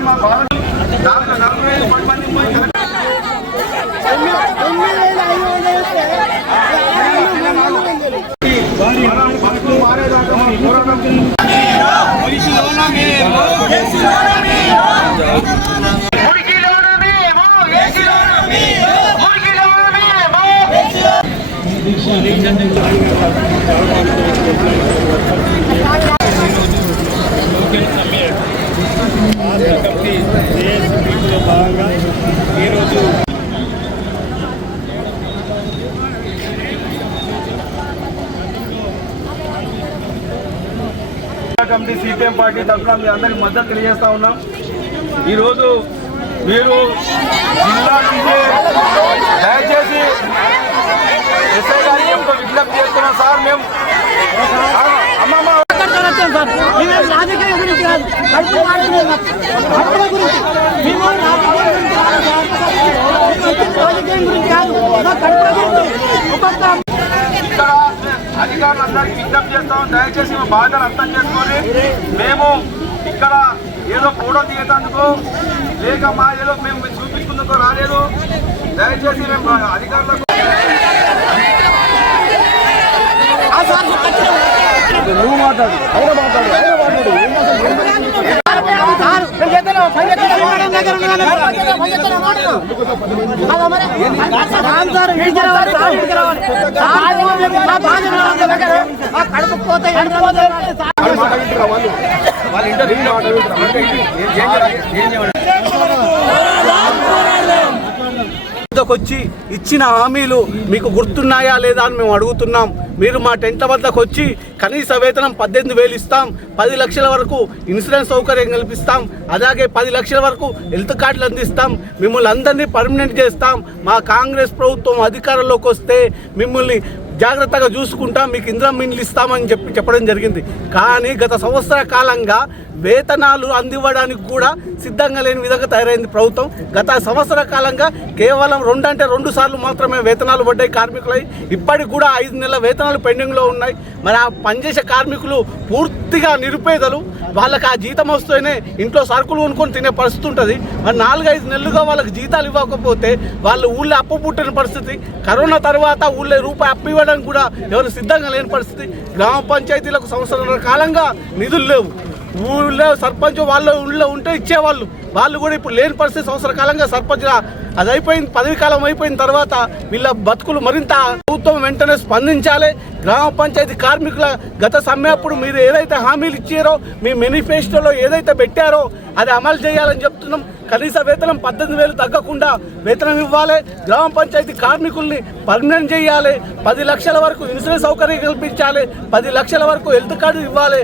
మా భారత నలభై ఐదు పది మంది కమిటీ సిపిఎం పార్టీ తరఫున మీ అందరికి మద్దతు తెలియజేస్తా ఉన్నాం ఈరోజు మీరు జిల్లా కాదు. కడుపు మాట్లాడలేదు హక్కుల గురించి మేము రాజకీయం గురించి కాదు కడుపుల గురించి అధికారులందరికీ విజ్ఞప్తి చేస్తాం. దయచేసి మేము బాధలు అర్థం చేసుకొని మేము ఇక్కడ ఏదో ఫోటో తీయటానికి లేక మా ఏదో మేము చూపించుకుందుకు రాలేదు దయచేసి మేము అధికారులకు నువ్వు మాట్లాడు. మాట్లాడు. వాళ్ళ వాళ్ళు ఇంటర్ నీ మాట ఏం చేయాలి? ఏం చేయాలి? వద్దకు వచ్చి ఇచ్చిన హామీలు మీకు గుర్తున్నాయా లేదా అని మేము అడుగుతున్నాం. మీరు మా టెంట్ల వద్దకు వచ్చి కనీస వేతనం పద్దెనిమిది వేలు ఇస్తాం. పది లక్షల వరకు ఇన్సూరెన్స్ సౌకర్యం కల్పిస్తాం. అలాగే పది లక్షల వరకు హెల్త్ కార్డులు అందిస్తాం. మిమ్మల్ని అందరినీ పర్మనెంట్ చేస్తాం. మా కాంగ్రెస్ ప్రభుత్వం అధికారంలోకి వస్తే మిమ్మల్ని జాగ్రత్తగా చూసుకుంటాం. మీకు ఇంద్రం మిన్లు ఇస్తామని చెప్పి చెప్పడం జరిగింది. కానీ గత సంవత్సర కాలంగా వేతనాలు అందివ్వడానికి కూడా సిద్ధంగా లేని విధంగా తయారైంది ప్రభుత్వం. గత సంవత్సర కాలంగా కేవలం రెండు అంటే రెండు సార్లు మాత్రమే వేతనాలు పడ్డాయి కార్మికులై. ఇప్పటికి కూడా ఐదు నెలల వేతనాలు పెండింగ్లో ఉన్నాయి. మరి ఆ పనిచేసే కార్మికులు పూర్తిగా నిరుపేదలు. వాళ్ళకి ఆ జీతం వస్తేనే ఇంట్లో సరుకులు కొనుక్కొని తినే పరిస్థితి ఉంటుంది. మరి నాలుగైదు నెలలుగా వాళ్ళకి జీతాలు ఇవ్వకపోతే వాళ్ళు ఊళ్ళో అప్పు పుట్టిన పరిస్థితి. కరోనా తర్వాత ఊళ్ళో రూపాయి అప్పు ఇవ్వడానికి కూడా ఎవరు సిద్ధంగా లేని పరిస్థితి. గ్రామ పంచాయతీలకు సంవత్సరాల కాలంగా నిధులు లేవు. ఊళ్ళో సర్పంచ్ వాళ్ళ ఊళ్ళో ఉంటే ఇచ్చేవాళ్ళు. వాళ్ళు కూడా ఇప్పుడు లేని పరిస్థితి సంవత్సర కాలంగా సర్పంచ్ అది అయిపోయింది పదవి కాలం అయిపోయిన తర్వాత వీళ్ళ బతుకులు మరింత ప్రభుత్వం వెంటనే స్పందించాలి. గ్రామ పంచాయతీ కార్మికుల గత సమ్మె అప్పుడు మీరు ఏదైతే హామీలు ఇచ్చారో మీ మేనిఫెస్టోలో ఏదైతే పెట్టారో అది అమలు చేయాలని చెప్తున్నాం. కనీస వేతనం పద్దెనిమిది వేలు తగ్గకుండా వేతనం ఇవ్వాలి. గ్రామ పంచాయతీ కార్మికుల్ని పర్మనెంట్ చేయాలి. పది లక్షల వరకు ఇన్సూరెన్స్ సౌకర్యం కల్పించాలి. పది లక్షల వరకు హెల్త్ కార్డు ఇవ్వాలి.